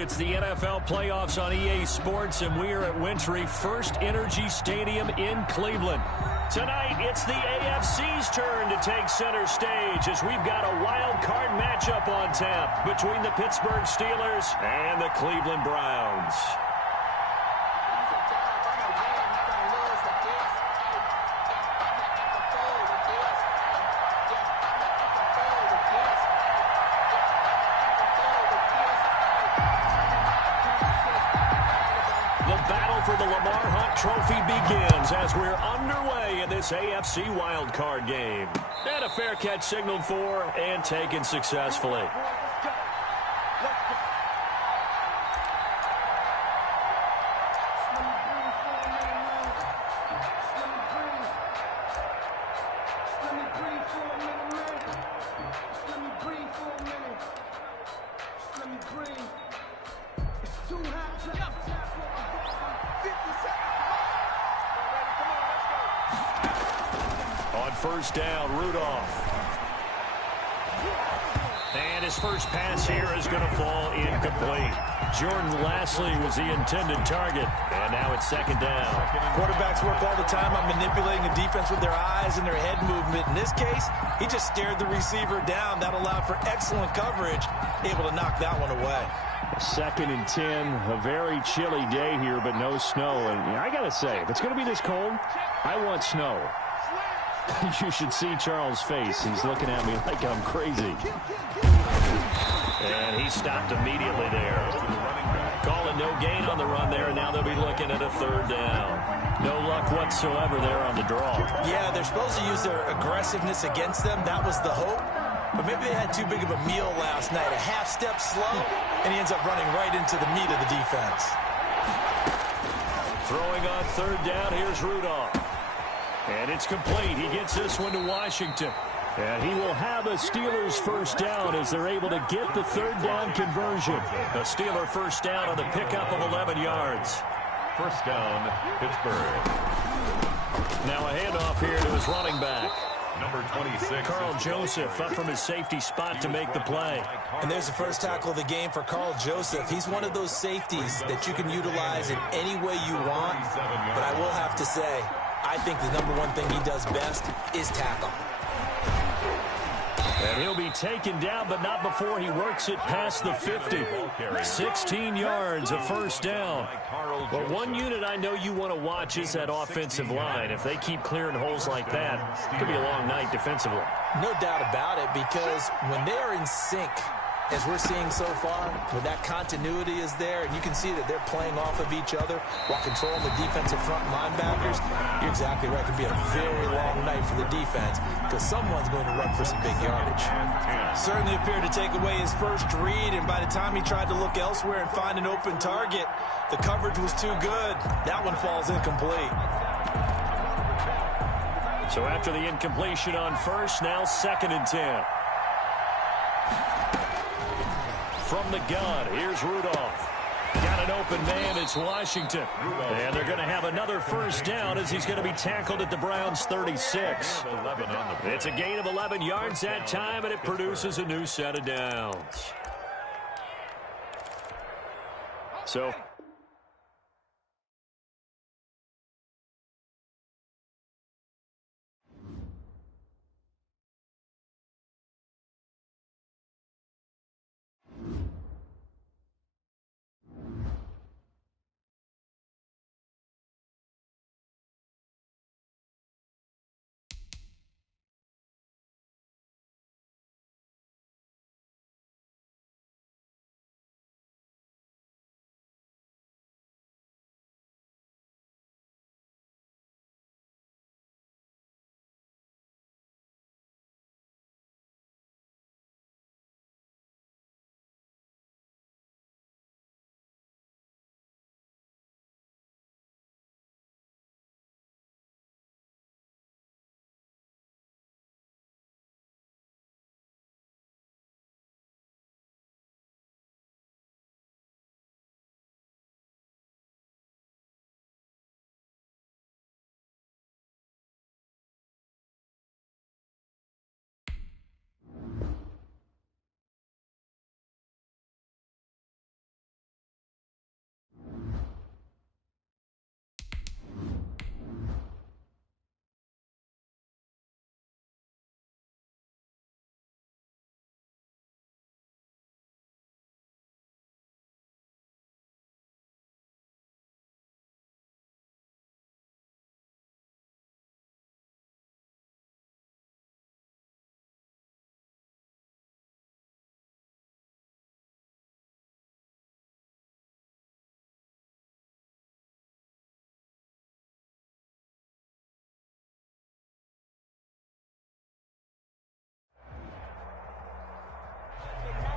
It's the NFL playoffs on EA Sports, and we are at Wintry First Energy Stadium in Cleveland. Tonight, it's the AFC's turn to take center stage as we've got a wild card matchup on tap between the Pittsburgh Steelers and the Cleveland Browns. For the Lamar Hunt Trophy begins as we're underway in this AFC wildcard game. And a fair catch signaled for and taken successfully. First down, Rudolph. And his first pass here is going to fall incomplete. Jordan Lastly was the intended target, and now it's second down. Quarterbacks work all the time on manipulating the defense with their eyes and their head movement. In this case, he just stared the receiver down. That allowed for excellent coverage, able to knock that one away. Second and 10, a very chilly day here, but no snow. And I got to say, if it's going to be this cold, I want snow. You should see Charles' face. He's looking at me like I'm crazy. And he stopped immediately there. Calling no gain on the run there, and now they'll be looking at a third down. No luck whatsoever there on the draw. Yeah, they're supposed to use their aggressiveness against them. That was the hope. But maybe they had too big of a meal last night. A half step slow, and he ends up running right into the meat of the defense. Throwing on third down, here's Rudolph. And it's complete. He gets this one to Washington. And he will have a Steelers first down as they're able to get the third down conversion. A Steeler first down on the pickup of 11 yards. First down, Pittsburgh. Now a handoff here to his running back. Number 26. Carl Joseph up from his safety spot to make the play. And there's the first tackle of the game for Carl Joseph. He's one of those safeties that you can utilize in any way you want. But I will have to say, I think the number one thing he does best is tackle. And he'll be taken down, but not before he works it past the 50. 16 yards, a first down. But one unit I know you want to watch is that offensive line. If they keep clearing holes like that, it could be a long night defensively. No doubt about it, because when they are in sync, as we're seeing so far, when that continuity is there, and you can see that they're playing off of each other while controlling the defensive front linebackers, you're exactly right. It could be a very long night for the defense because someone's going to run for some big yardage. Certainly appeared to take away his first read, and by the time he tried to look elsewhere and find an open target, the coverage was too good. That one falls incomplete. So after the incompletion on first, now second and 10. From the gun, here's Rudolph. Got an open man, it's Washington. And they're going to have another first down as he's going to be tackled at the Browns' 36. It's a gain of 11 yards that time, and it produces a new set of downs. So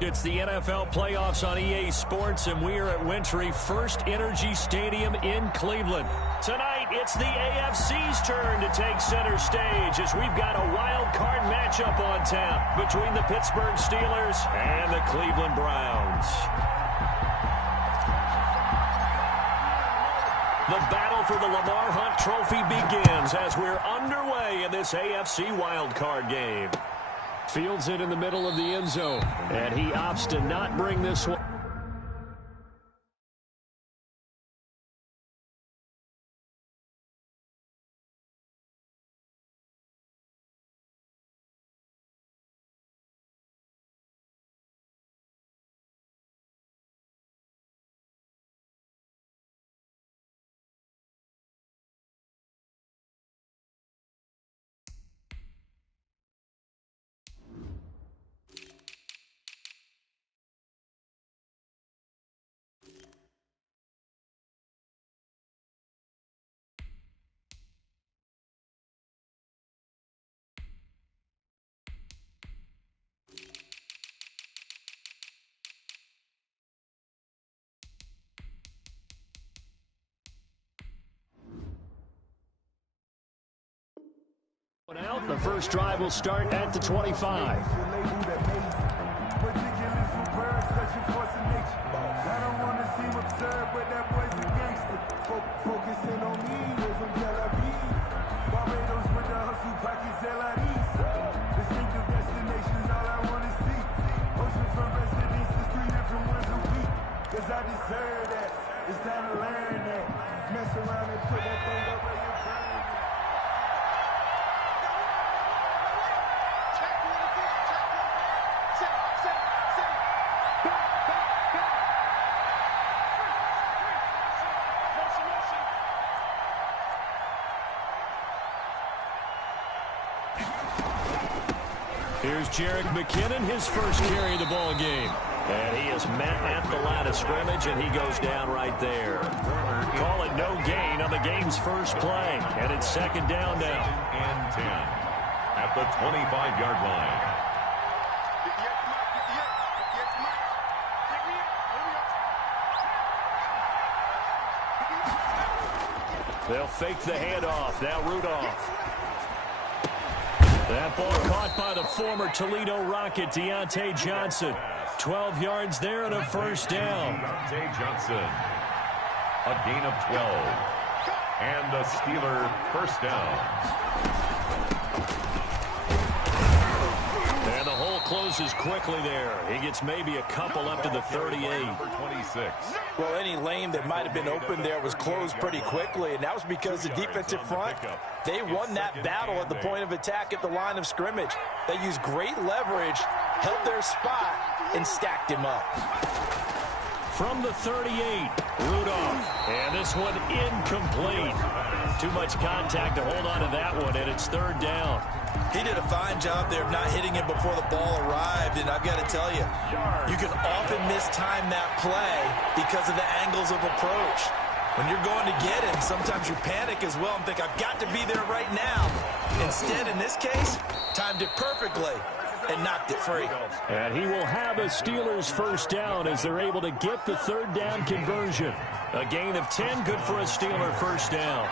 It's the NFL playoffs on EA Sports, and we are at Wintry First Energy Stadium in Cleveland. Tonight, it's the AFC's turn to take center stage as we've got a wild card matchup on tap between the Pittsburgh Steelers and the Cleveland Browns. The battle for the Lamar Hunt Trophy begins as we're underway in this AFC wildcard game. Fields it in the middle of the end zone, and he opts to not bring this one. Out. The first drive will start at the 25. It's time to learn that. Mess around and put that thing up where you're trying. Here's Jerick McKinnon, his first carry of the ball game. And he is met at the line of scrimmage, and he goes down right there. Call it no gain on the game's first play. And it's second down now. And 10 at the 25-yard line. They'll fake the handoff. Now Rudolph. That ball caught by the former Toledo Rocket, Deontay Johnson. 12 yards there and a first down. Deontay Johnson, a gain of 12. And the Steeler first down. And the hole closes quickly there. He gets maybe a couple up to the 38. Number 26. Well, any lane that might have been open there was closed pretty quickly, and that was because the defensive front, they won that battle at the point of attack at the line of scrimmage. They used great leverage, held their spot, and stacked him up. From the 38, Rudolph. And this one incomplete. Too much contact to hold on to that one, and it's third down. He did a fine job there of not hitting him before the ball arrived, and I've got to tell you, you can often mistime that play because of the angles of approach. When you're going to get him, sometimes you panic as well and think, I've got to be there right now. Instead, in this case, timed it perfectly and knocked it free. And he will have a Steelers first down as they're able to get the third down conversion. A gain of 10, good for a Steeler first down.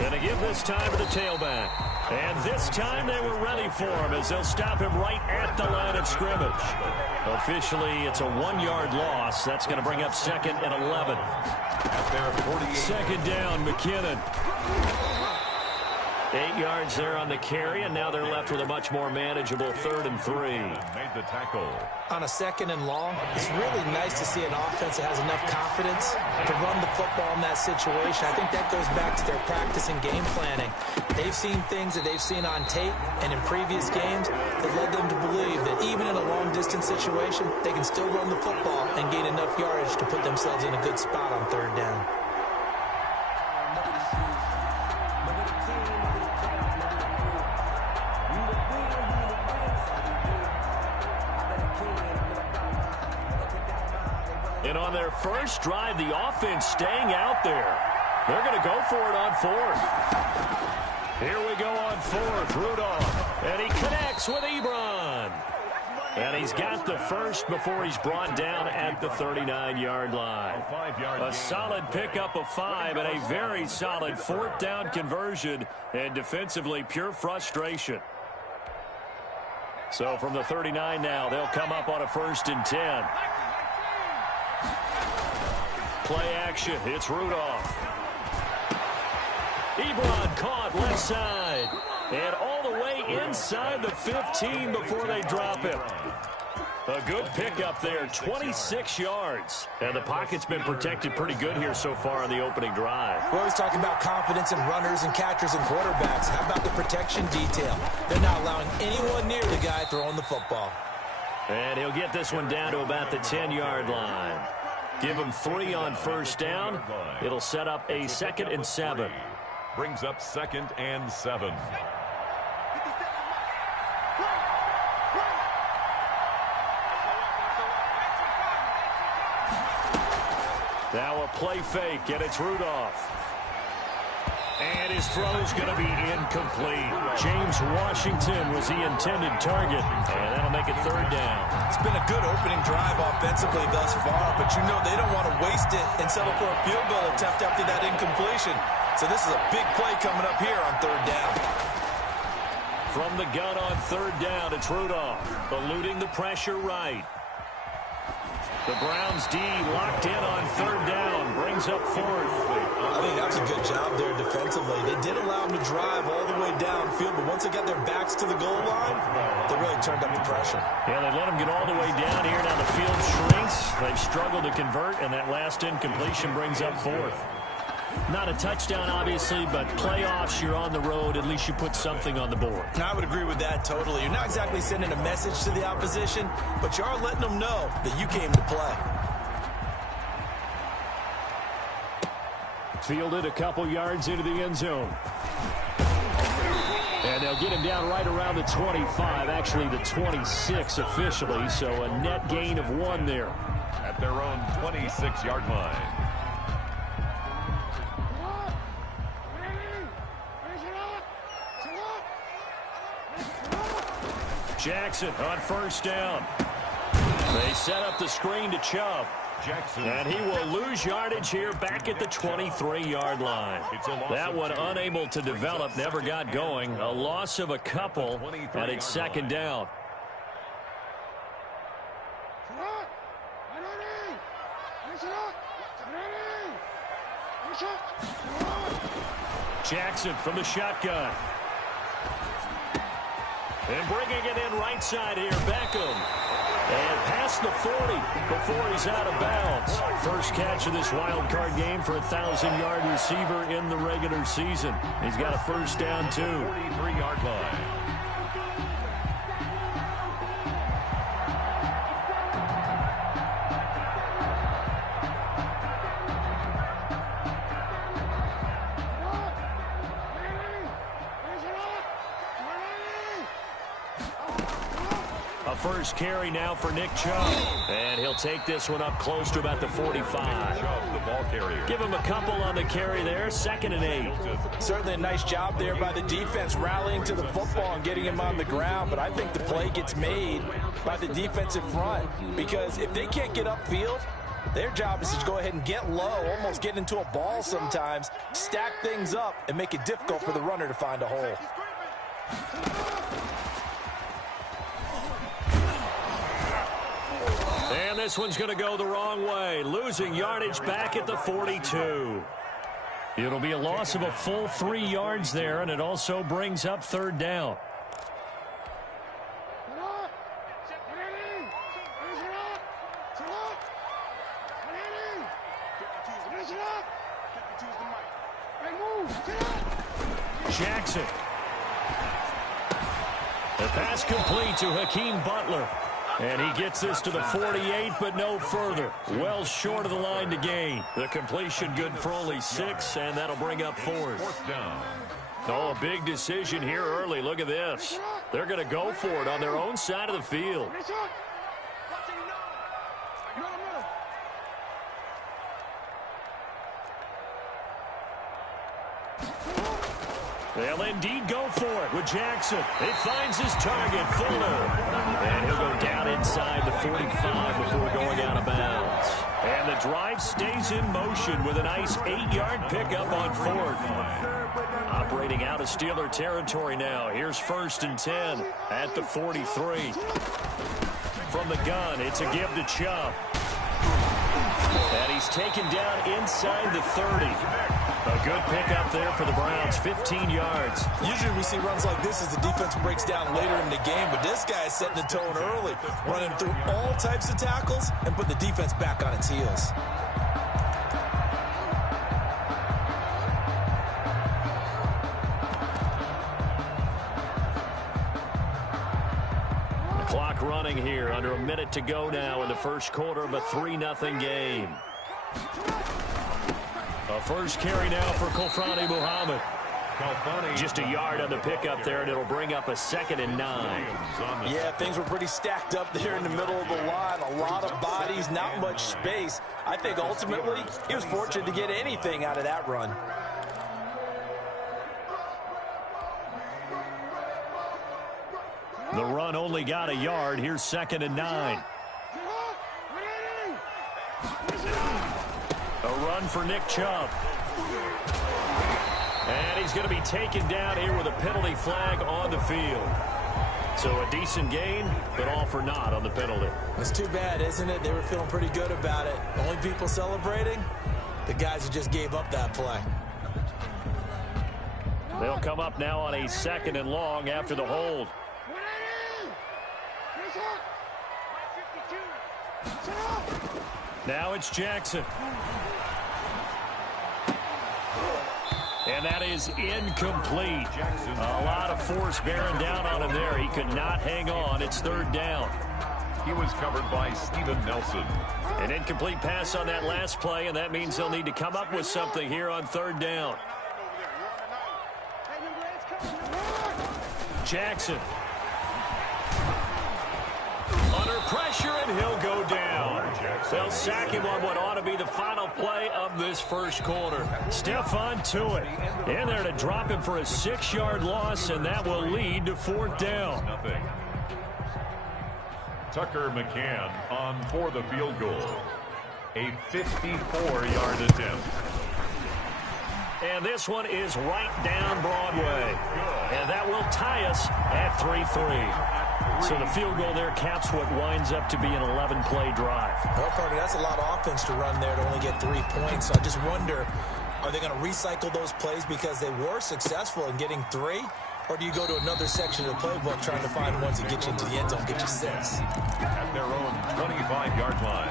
And to give this time to the tailback. And this time they were ready for him as they'll stop him right at the line of scrimmage. Officially, it's a 1-yard loss. That's going to bring up second and 11. At their 48. Second down, McKinnon. 8 yards there on the carry, and now they're left with a much more manageable 3rd and 3. Made the tackle. On a second and long, it's really nice to see an offense that has enough confidence to run the football in that situation. I think that goes back to their practice and game planning. They've seen things that they've seen on tape and in previous games that led them to believe that even in a long-distance situation, they can still run the football and gain enough yardage to put themselves in a good spot on third down. And on their first drive, the offense staying out there. They're going to go for it on 4th. Here we go on fourth. Rudolph. And he connects with Ebron. And he's got the first before he's brought down at the 39-yard line. A solid pickup of 5 and a very solid fourth down conversion. And defensively, pure frustration. So from the 39 now, they'll come up on a 1st and 10. Play action. It's Rudolph. Ebron caught left side. And all the way inside the 15 before they drop him. A good pickup there, 26 yards. And the pocket's been protected pretty good here so far on the opening drive. We're always talking about confidence in runners and catchers and quarterbacks. How about the protection detail? They're not allowing anyone near the guy throwing the football. And he'll get this one down to about the 10-yard line. Give him 3 on first down. It'll set up a 2nd and 7. Brings up 2nd and 7. Now a play fake, and it's Rudolph. And his throw's going to be incomplete. James Washington was the intended target, and that'll make it 3rd down. It's been a good opening drive offensively thus far, but you know they don't want to waste it and settle for a field goal attempt after that incompletion. So this is a big play coming up here on 3rd down. From the gun on 3rd down, it's Rudolph, eluding the pressure right. The Browns D locked in on 3rd down, brings up 4th. I think that was a good job there defensively. They did allow them to drive all the way downfield, but once they got their backs to the goal line, they really turned up the pressure. Yeah, they let them get all the way down here. Now the field shrinks. They've struggled to convert, and that last incompletion brings up 4th. Not a touchdown, obviously, but playoffs, you're on the road. At least you put something on the board. I would agree with that totally. You're not exactly sending a message to the opposition, but you are letting them know that you came to play. Fielded a couple yards into the end zone. And they'll get him down right around the 25, actually the 26 officially, so a net gain of 1 there. At their own 26-yard line. Jackson on 1st down. They set up the screen to Chubb. Jackson. And he will lose yardage here back at the 23-yard line. That one unable to develop, never got going. A loss of a couple, and it's 2nd down. Jackson from the shotgun. And bringing it in right side here, Beckham. And past the 40 before he's out of bounds. First catch of this wild card game for a 1,000-yard receiver in the regular season. He's got a 1st down, too. 43-yard line. First carry now for Nick Chubb. And he'll take this one up close to about the 45. The ball carrier. Give him a couple on the carry there. 2nd and 8. Certainly a nice job there by the defense rallying to the football and getting him on the ground. But I think the play gets made by the defensive front. Because if they can't get upfield, their job is to go ahead and get low, almost get into a ball sometimes, stack things up, and make it difficult for the runner to find a hole. And this one's going to go the wrong way. Losing yardage back at the 42. It'll be a loss of a full 3 yards there, and it also brings up 3rd down. Jackson. The pass complete to Hakeem Butler. And he gets this to the 48, but no further. Well short of the line to gain. The completion good for only 6, and that'll bring up 4th. 4th down. Oh, a big decision here early. Look at this. They're going to go for it on their own side of the field. They'll indeed go for it with Jackson. He finds his target, Fuller. And he'll go down inside the 45 before going out of bounds. And the drive stays in motion with a nice 8-yard pickup on fourth. Operating out of Steeler territory now. Here's 1st and 10 at the 43. From the gun, it's a give to Chubb. And he's taken down inside the 30. A good pickup there for the Browns, 15 yards. Usually we see runs like this as the defense breaks down later in the game, but this guy is setting the tone early, running through all types of tackles and put the defense back on its heels. The clock running here, under a minute to go now in the first quarter of a 3-0 game. A first carry now for Khalfani Muhammad. Just a yard on the pickup there, and it'll bring up a 2nd and 9. Yeah, things were pretty stacked up there in the middle of the line. A lot of bodies, not much space. I think ultimately he was fortunate to get anything out of that run. The run only got a yard. Here's 2nd and 9. A run for Nick Chubb. And he's going to be taken down here with a penalty flag on the field. So a decent gain, but all for naught on the penalty. It's too bad, isn't it? They were feeling pretty good about it. Only people celebrating, the guys who just gave up that play. They'll come up now on a 2nd and long after the hold. Now it's Jackson. And that is incomplete. A lot of force bearing down on him there. He could not hang on. It's 3rd down. He was covered by Steven Nelson. An incomplete pass on that last play, and that means they'll need to come up with something here on 3rd down. Jackson. Under pressure, and he'll go down. They'll sack him on what ought to be the final play of this first quarter. Stephon Tuitt in there to drop him for a 6-yard loss, and that will lead to 4th down. Tucker McCann on for the field goal. A 54-yard attempt. And this one is right down Broadway. And that will tie us at 3-3. So the field goal there caps what winds up to be an 11-play drive. Well, Carter, that's a lot of offense to run there to only get 3 points. So I just wonder, are they going to recycle those plays because they were successful in getting 3? Or do you go to another section of the playbook trying to find ones that get you into the end zone, get you 6? At their own 25-yard line.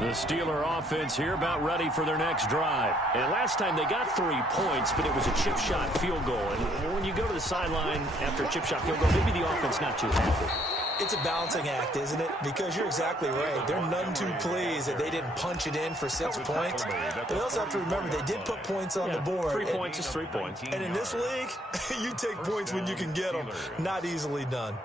The Steeler offense here about ready for their next drive. And last time they got 3 points, but it was a chip shot field goal. And when you go to the sideline after a chip shot field goal, maybe the offense not too happy. It's a balancing act, isn't it? Because you're exactly right. They're none too pleased that they didn't punch it in for 6 points. But they also have to remember they did put points on the board. 3 points is 3 points. And in this league, you take points when you can get them. Not easily done.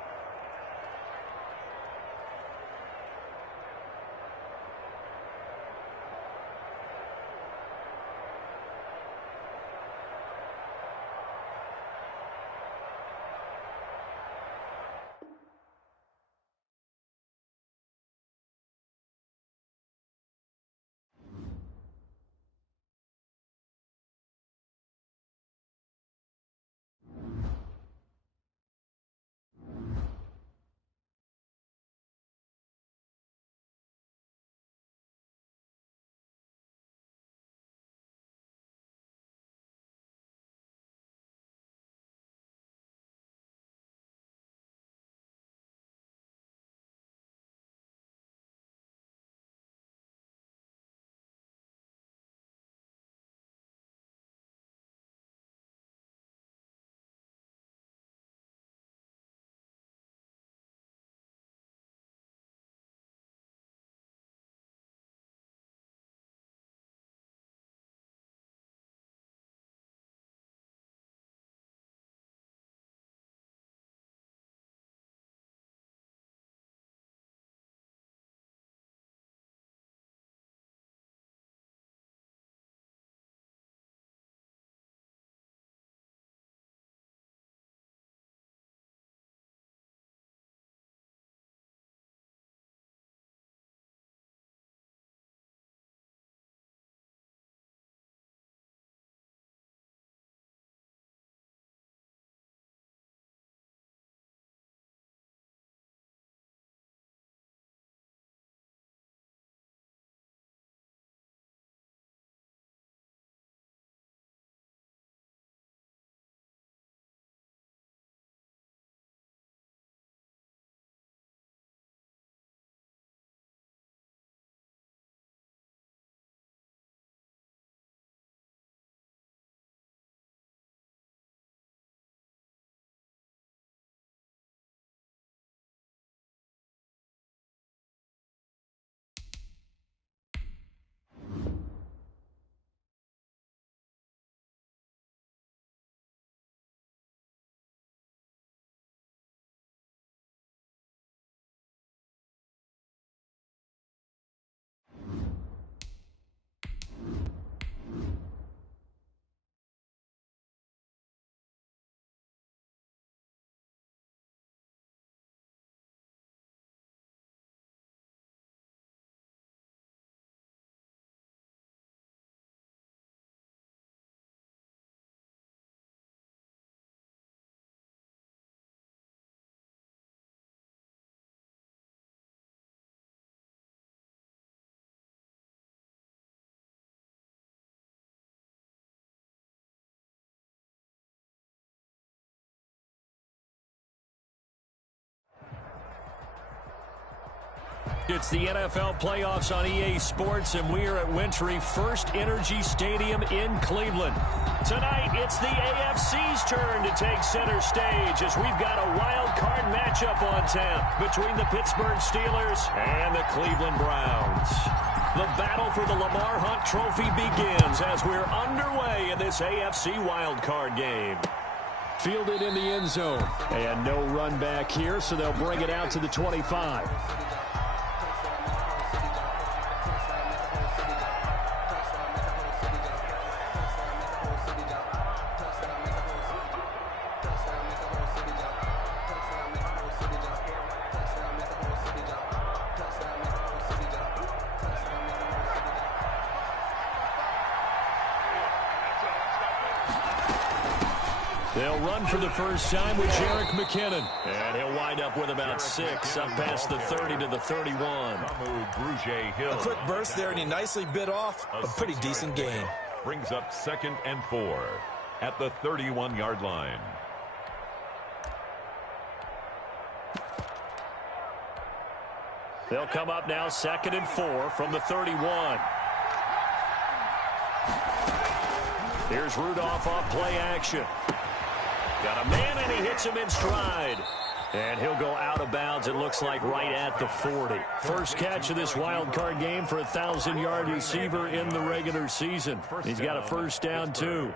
It's the NFL playoffs on EA Sports, and we are at Wintry First Energy Stadium in Cleveland. Tonight, it's the AFC's turn to take center stage as we've got a wild card matchup on tap between the Pittsburgh Steelers and the Cleveland Browns. The battle for the Lamar Hunt Trophy begins as we're underway in this AFC wild card game. Fielded in the end zone, and no run back here, so they'll bring it out to the 25. They'll run for the first time with Jerick McKinnon. And he'll wind up with about 6, up past the 30 to the 31. A quick burst there, and he nicely bit off a pretty decent gain. Brings up 2nd and 4 at the 31-yard line. They'll come up now 2nd and 4 from the 31. Here's Rudolph off play action. Got a man, and he hits him in stride. And he'll go out of bounds, it looks like, right at the 40. First catch of this wild card game for a 1,000-yard receiver in the regular season. He's got a first down, too.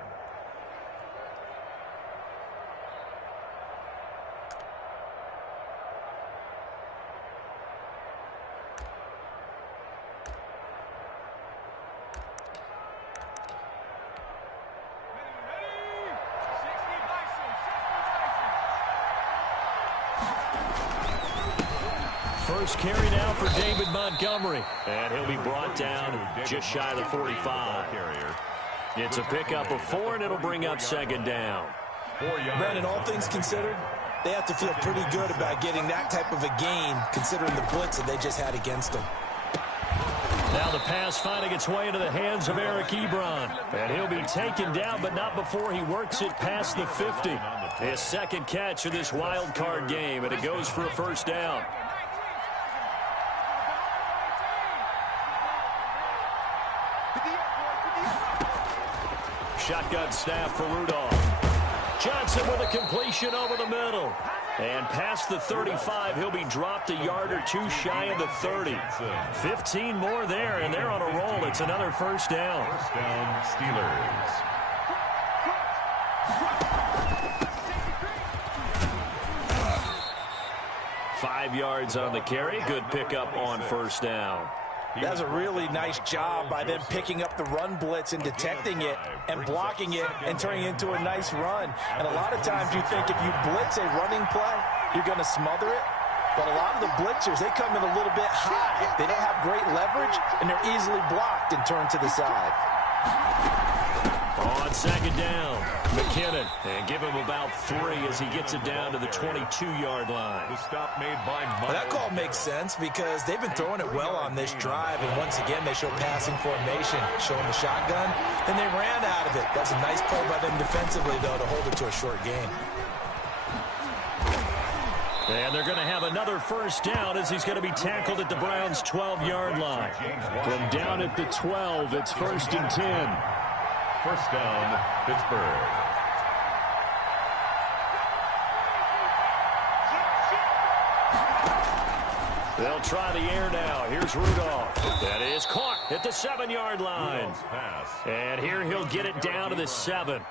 First carry now for David Montgomery. And he'll be brought down just shy of the 45. It's a pickup of 4, and it'll bring up 2nd down. Brandon, all things considered, they have to feel pretty good about getting that type of a gain, considering the blitz that they just had against them. Now the pass finding its way into the hands of Eric Ebron. And he'll be taken down, but not before he works it past the 50. His second catch of this wild card game, and it goes for a first down. Shotgun snap for Rudolph. Johnson with a completion over the middle. And past the 35, he'll be dropped a yard or 2 shy of the 30. 15 more there, and they're on a roll. It's another first down. First down, Steelers. Five yards on the carry. Good pickup on first down. That's a really nice job by them picking up the run blitz and detecting it and blocking it and turning it into a nice run. And a lot of times you think if you blitz a running play, you're going to smother it. But a lot of the blitzers, they come in a little bit high. They don't have great leverage, and they're easily blocked and turned to the side. On 2nd down, McKinnon, and give him about 3 as he gets it down to the 22-yard line. The stop made by Well, that call makes sense because they've been throwing it well on this drive, and once again they show passing formation, showing the shotgun, and they ran out of it. That's a nice play by them defensively, though, to hold it to a short gain. And they're going to have another first down as he's going to be tackled at the Browns' 12-yard line. From down at the 12, it's 1st and 10. First down, Pittsburgh. They'll try the air now. Here's Rudolph. That is caught at the 7-yard line. And here he'll get it down to the 7.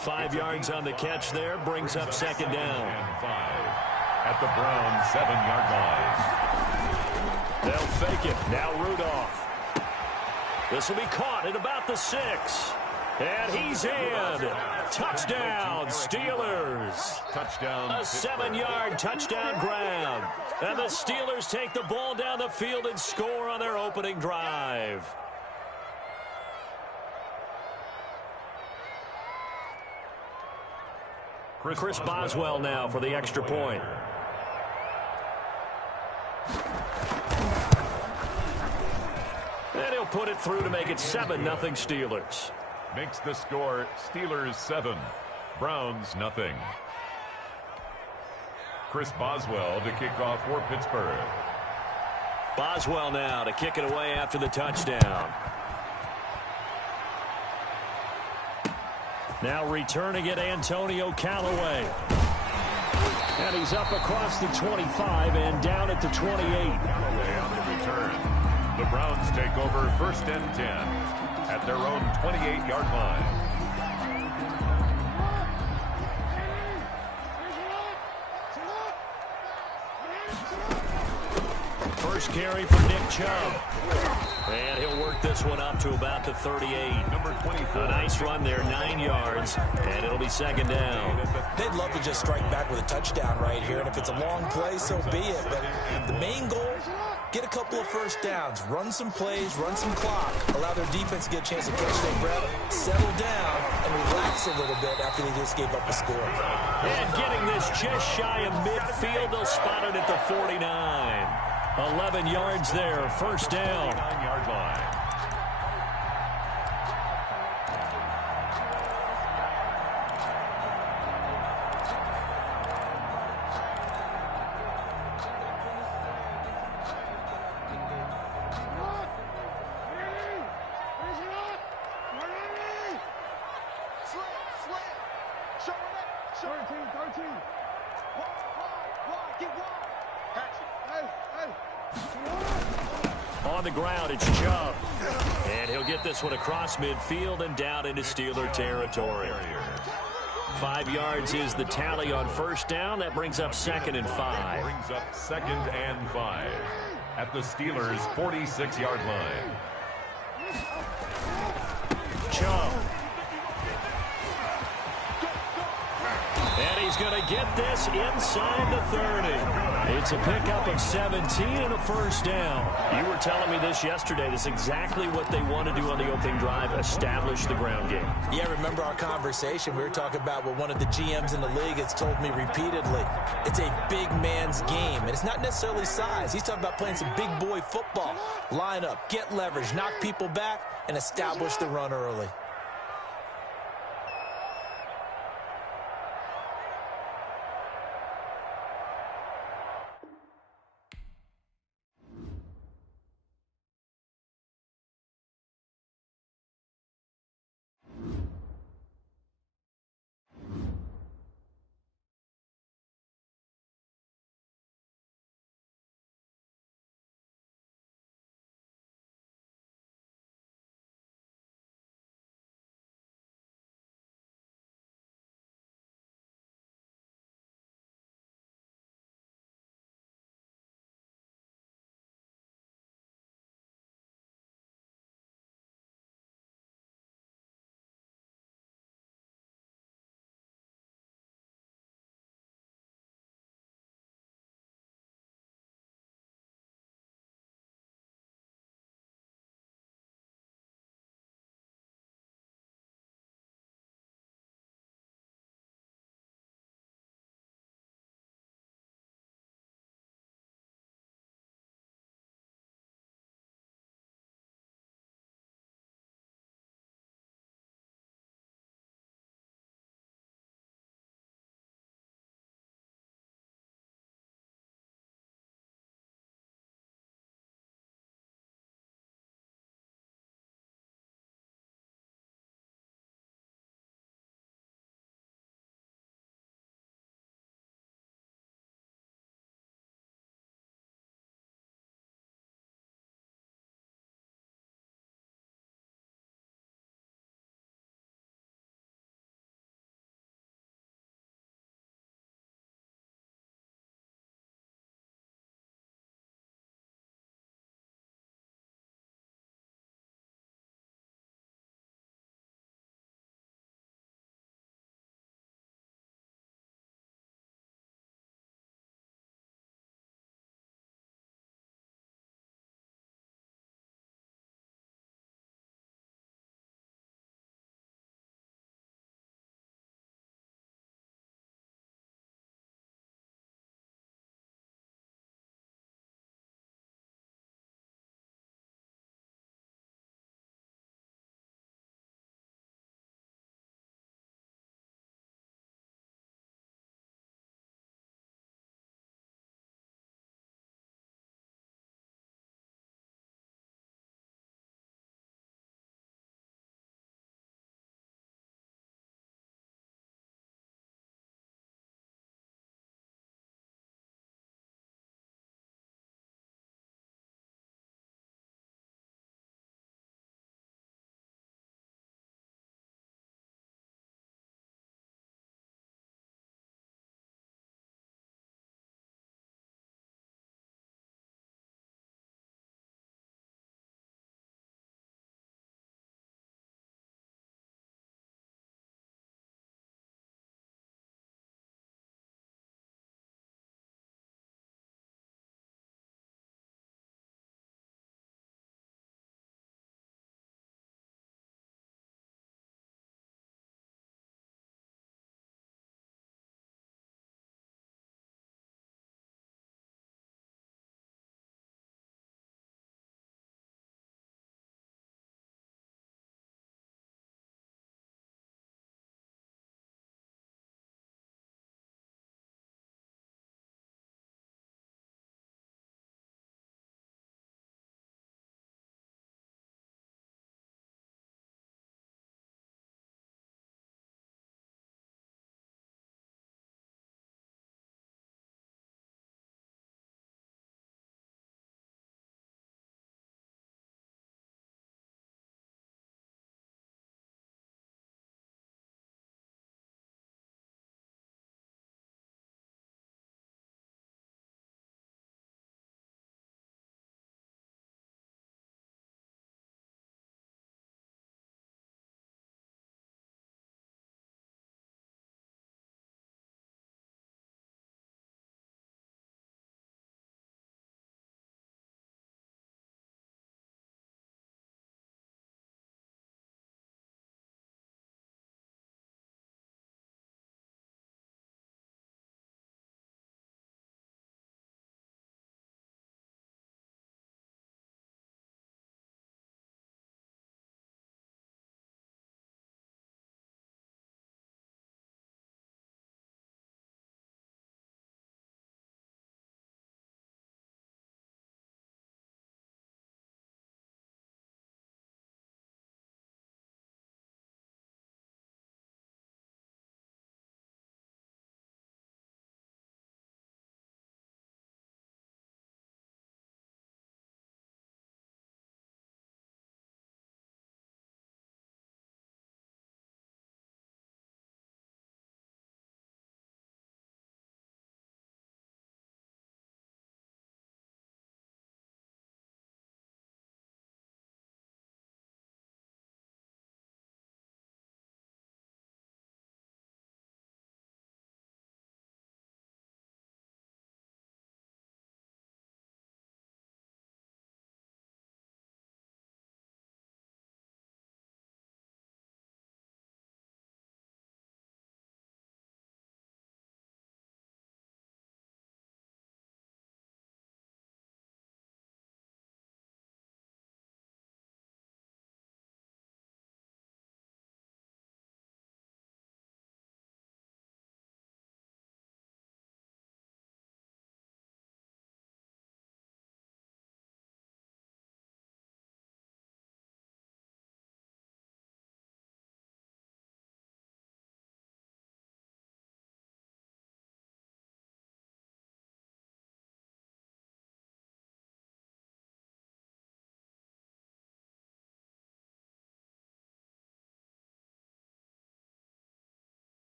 5 yards on the catch there. Brings up 2nd down. And 5 at the Browns' 7-yard line. They'll fake it. Now Rudolph. This will be caught at about the 6. And he's in. Touchdown, Steelers. Touchdown. A 7-yard touchdown grab. And the Steelers take the ball down the field and score on their opening drive. Chris Boswell now for the extra point. And he'll put it through to make it 7-0 Steelers. Makes the score Steelers 7, Browns nothing. Chris Boswell to kick off for Pittsburgh. Boswell now to kick it away after the touchdown. Now returning it, Antonio Callaway. And he's up across the 25 and down at the 28. Callaway on the return. The Browns take over 1st and 10 at their own 28-yard line. First carry for Nick Chubb. And he'll work this one up to about the 38. Number 24. A nice run there, 9 yards, and it'll be 2nd down. They'd love to just strike back with a touchdown right here, and if it's a long play, so be it. But the main goal, get a couple of first downs, run some plays, run some clock, allow their defense to get a chance to catch their breath, settle down, and relax a little bit after they just gave up a score. And getting this just shy of midfield, they'll spot it at the 49. 11 yards there, 1st down. 9-yard line. On the ground, it's Chubb. And he'll get this one across midfield and down into Steeler territory. 5 yards is the tally on 1st down. That brings up 2nd and 5. Brings up 2nd and 5 at the Steelers' 46-yard line. Chubb. And he's going to get this inside the 30. It's a pickup of 17 and a 1st down. You were telling me this yesterday. This is exactly what they want to do on the opening drive, establish the ground game. Yeah, remember our conversation? We were talking about what one of the GMs in the league has told me repeatedly. It's a big man's game, and it's not necessarily size. He's talking about playing some big boy football. Line up, get leverage, knock people back, and establish the run early.